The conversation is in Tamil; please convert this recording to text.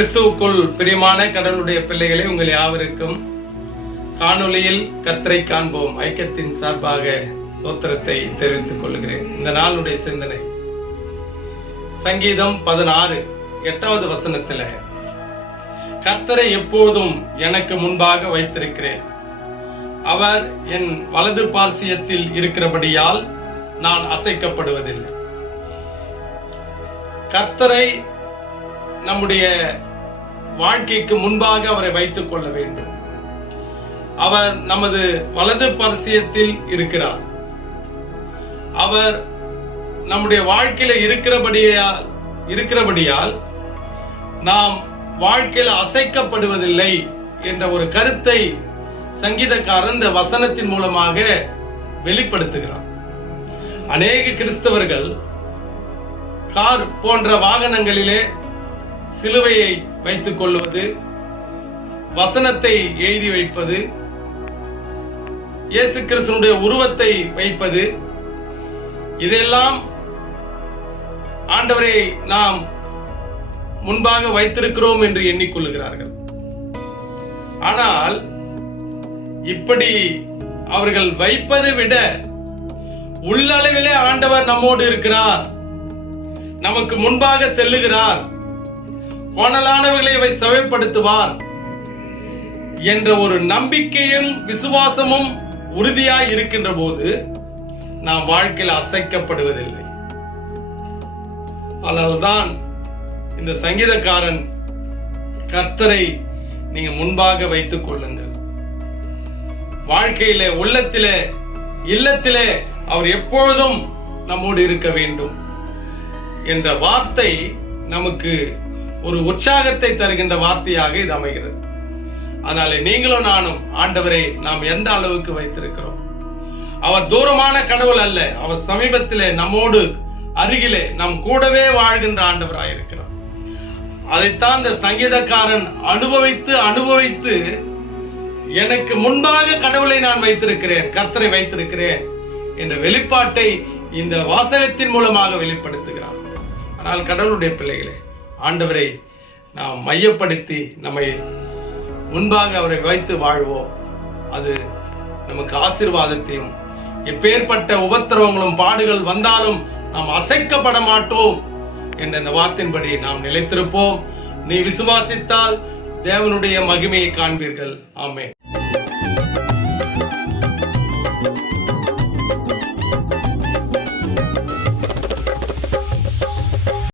கிறிஸ்துவுக்குள் பிரியமான கடவுளுடைய பிள்ளைகளை உங்கள் யாவருக்கும் காணொளியில் கர்த்தரை காண்போம் ஐக்கியத்தின் சார்பாக ஸ்தோத்திரத்தை தெரிவித்துக் கொள்கிறேன். இந்த நாளுடைய சிந்தனை சங்கீதம் 16 8வது வசனத்தில், கர்த்தரை எப்போதும் எனக்கு முன்பாக வைத்திருக்கிறேன், அவர் என் வலது பார்சியத்தில் இருக்கிறபடியால் நான் அசைக்கப்படுவதில்லை. கர்த்தரை நம்முடைய வாழ்க்கைக்கு முன்பாக அவரை வைத்துக் கொள்ள வேண்டும். அவர் நமது வலது பார்சியத்தில் இருக்கிறார். அவர் நம்முடைய வாழ்க்கையில இருக்கிறபடியால் நாம் வாழ்க்கையில் அசைக்கப்படுவதில்லை என்ற ஒரு கருத்தை சங்கீதக்காரன் இந்த வசனத்தின் மூலமாக வெளிப்படுத்துகிறார். அநேக கிறிஸ்தவர்கள் கார் போன்ற வாகனங்களிலே சிலுவையை வைத்துக் கொள்வது, வசனத்தை எழுதி வைப்பது, இயேசு கிறிஸ்துவினுடைய உருவத்தை வைப்பது, இதெல்லாம் ஆண்டவரை நாம் முன்பாக வைத்திருக்கிறோம் என்று எண்ணிக்கொள்கிறார்கள். ஆனால் இப்படி அவர்கள் வைப்பதை விட உள்ளளவிலே ஆண்டவர் நம்மோடு இருக்கிறார், நமக்கு முன்பாக செல்லுகிறார், கோணலானவர்களை இவை சவைப்படுத்துவார் என்ற ஒரு நம்பிக்கையும் விசுவாசமும் உறுதியாய் இருக்கின்ற போது நாம் வாழ்க்கையில் அசைக்கப்படுவதில்லை. அதனால்தான் இந்த சங்கீதக்காரன், கர்த்தரை நீங்க முன்பாக வைத்துக் கொள்ளுங்கள், வாழ்க்கையில உள்ளத்திலே இல்லத்திலே அவர் எப்பொழுதும் நம்மோடு இருக்க வேண்டும் என்ற வார்த்தை நமக்கு ஒரு உற்சாகத்தை தருகின்ற வார்த்தையாக இது அமைகிறது. அதனால நீங்களும் நானும் ஆண்டவரை நாம் எந்த அளவுக்கு வைத்திருக்கிறோம்? அவர் தூரமான கடவுள் அல்ல, அவர் சமீபத்திலே நம்மோடு அருகிலே நம் கூடவே வாழ்கின்ற ஆண்டவராயிருக்கிறார். அதைத்தான் இந்த சங்கீதக்காரன் அனுபவித்து எனக்கு முன்பாக கடவுளை நான் வைத்திருக்கிறேன், கர்த்தரை வைத்திருக்கிறேன் என்ற வெளிப்பாட்டை இந்த வாசகத்தின் மூலமாக வெளிப்படுத்துகிறார். ஆனால் கடவுளுடைய பிள்ளைகளே, ஆண்டவரை நாம் மையப்படுத்தி நம்மை முன்பாக அவரை வைத்து வாழ்வோம். அது நமக்கு ஆசீர்வாதத்தையும், எப்பேற்பட்ட உபத்திரவங்களும் பாடுகள் வந்தாலும் நாம் அசைக்கப்பட மாட்டோம் என்ற இந்த வார்த்தையின்படி நாம் நிலைத்திருப்போம். நீ விசுவாசித்தால் தேவனுடைய மகிமையை காண்பீர்கள். ஆமென்.